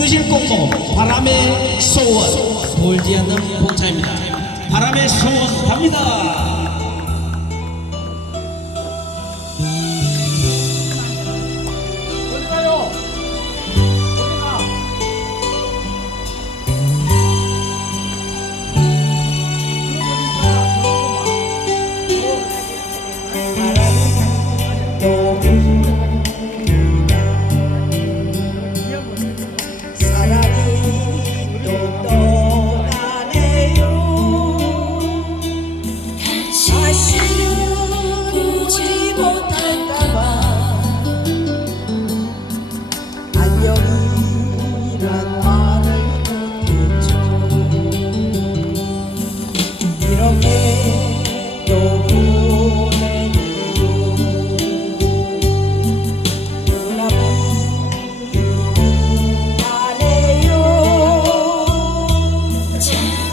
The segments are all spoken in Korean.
부르실 곡도 바람의 소원. 돌지 않는 봉차입니다. 바람의 소원 갑니다. 어디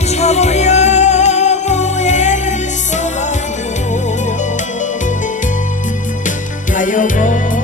참으려고 애를 써봐도 가여고